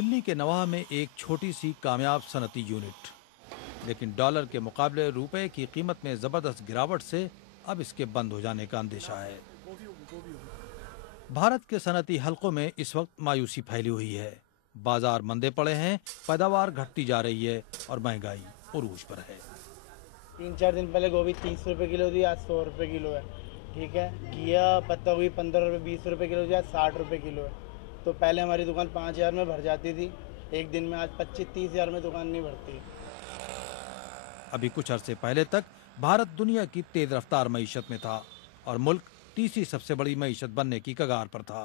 दिल्ली के नवाह में एक छोटी सी कामयाब सनती यूनिट, लेकिन डॉलर के मुकाबले रुपए की कीमत में जबरदस्त गिरावट से अब इसके बंद हो जाने का अंदेशा है। भारत के सनती हलकों में इस वक्त मायूसी फैली हुई है। बाजार मंदे पड़े हैं, पैदावार घटती जा रही है और महंगाई उरूज पर है। 3-4 दिन पहले गोभी 30 रुपए किलो थी, आज 100 रुपए किलो है। ठीक है, घिया पत्ता गोभी 15 रुपए 20 रुपए किलो थी, आज 60 रुपए किलो है। तो पहले हमारी दुकान 5,000 में भर जाती थी एक दिन में, आज 25-30 हज़ार में दुकान नहीं भरती। अभी कुछ अरसे पहले तक भारत दुनिया की तेज रफ्तार मईशत में था और मुल्क तीसरी सबसे बड़ी मईशत बनने की कगार पर था।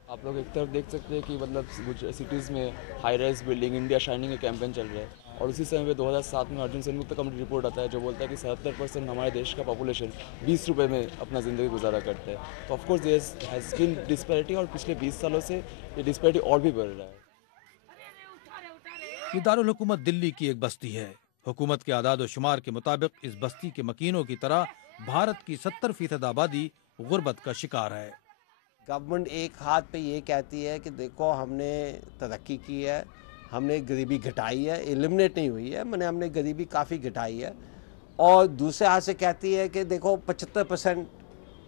आप लोग एक तरफ देख सकते हैं कि मतलब सिटीज़ में high rise building India shining का कैंपेन चल रहा है, और उसी समय पे 2007 में अर्जुन सिंह का रिपोर्ट आता है जो बोलता है कि 77% हमारे देश का पॉपुलेशन 20 रुपये में अपना ज़िंदगी गुजारा करता है। तो of course there has been disparity, और पिछले 20 सालों से ये डिस्पैरिटी और भी बढ़ रहा है। ये दारुल हुकूमत दिल्ली की एक बस्ती है। हुकूमत के आदाद शुमार के मुताबिक इस बस्ती के मकीनों की तरह भारत की 70% आबादी गुर्बत का शिकार है। गवर्नमेंट एक हाथ पे ये कहती है कि देखो हमने तरक्की की है, हमने गरीबी घटाई है, एलिमिनेट नहीं हुई है, मैंने हमने गरीबी काफ़ी घटाई है, और दूसरे हाथ से कहती है कि देखो 75%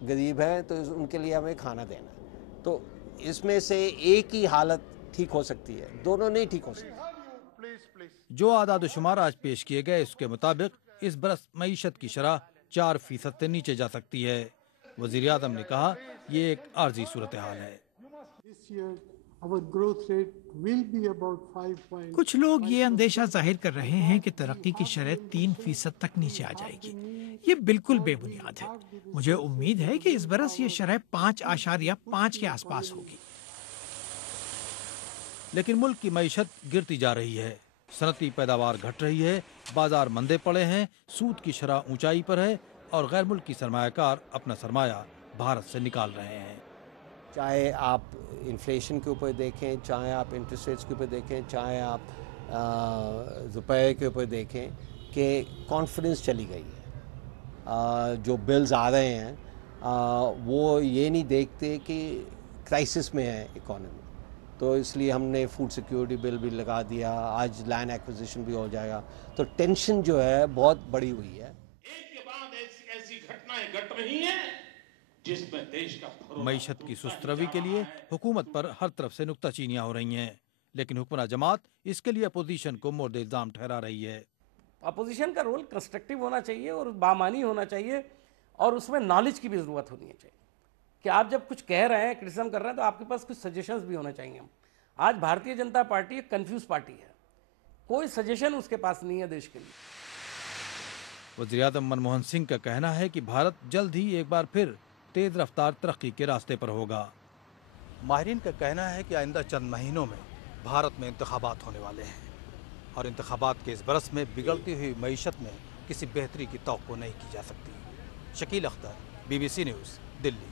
गरीब हैं तो उनके लिए हमें खाना देना है। तो इसमें से एक ही हालत ठीक हो सकती है, दोनों नहीं ठीक हो सकती। जो आदाद शुमार आज पेश किए गए उसके मुताबिक इस बरस मईशत की शरह 4% से नीचे जा सकती है। वज़ीर आज़म ने कहा ये एक आर्जी सूरत हाल है। कुछ लोग ये अंदेशा जाहिर कर रहे हैं कि तरक्की की शरह 3% तक नीचे आ जाएगी। ये बिल्कुल बेबुनियाद है। मुझे उम्मीद है कि इस बरस ये शरह 5.5 के आसपास होगी। लेकिन मुल्क की मईशत गिरती जा रही है, सनती पैदावार घट रही है, बाजार मंदे पड़े हैं, सूद की शरह ऊंचाई पर है और गैर मुल्की सरमायाकार अपना सरमाया भारत से निकाल रहे हैं। चाहे आप इन्फ्लेशन के ऊपर देखें, चाहे आप इंटरेस्ट रेट्स के ऊपर देखें, चाहे आप रुपए के ऊपर देखें कि कॉन्फिडेंस चली गई है। जो बिल्स आ रहे हैं वो ये नहीं देखते कि क्राइसिस में है इकॉनमी, तो इसलिए हमने फूड सिक्योरिटी बिल भी लगा दिया, आज लैंड एक्विजिशन भी हो जाएगा। तो टेंशन जो है बहुत बड़ी हुई है। एक के बाद ऐसी घटनाएं घट रही हैं जिसमें देश का मईशत की सुस्तरवी के लिए हुकूमत पर हर तरफ से नुक्ताचीनियां हो रही हैं, लेकिन हुक्मरान जमात इसके लिए अपोजिशन को मोर्द इल्जाम ठहरा रही है। अपोजिशन का रोल कंस्ट्रक्टिव होना चाहिए और बामानी होना चाहिए, और उसमें नॉलेज की भी ज़रूरत होनी चाहिए कि आप जब कुछ कह रहे हैं, क्रिटिसिज्म कर रहे हैं, तो आपके पास कुछ सजेशंस भी होने चाहिए। आज भारतीय जनता पार्टी एक कंफ्यूज पार्टी है, कोई सजेशन उसके पास नहीं है देश के लिए। वज़ीर आज़म मनमोहन सिंह का कहना है कि भारत जल्द ही एक बार फिर तेज रफ्तार तरक्की के रास्ते पर होगा। माहिरीन का कहना है कि आइंदा चंद महीनों में भारत में इंतखाबात होने वाले हैं और इंतखाबात के इस बरस में बिगड़ती हुई मईशत में किसी बेहतरी की तौक़्क़ो नहीं की जा सकती। Shakeel Akhtar, BBC news, Delhi.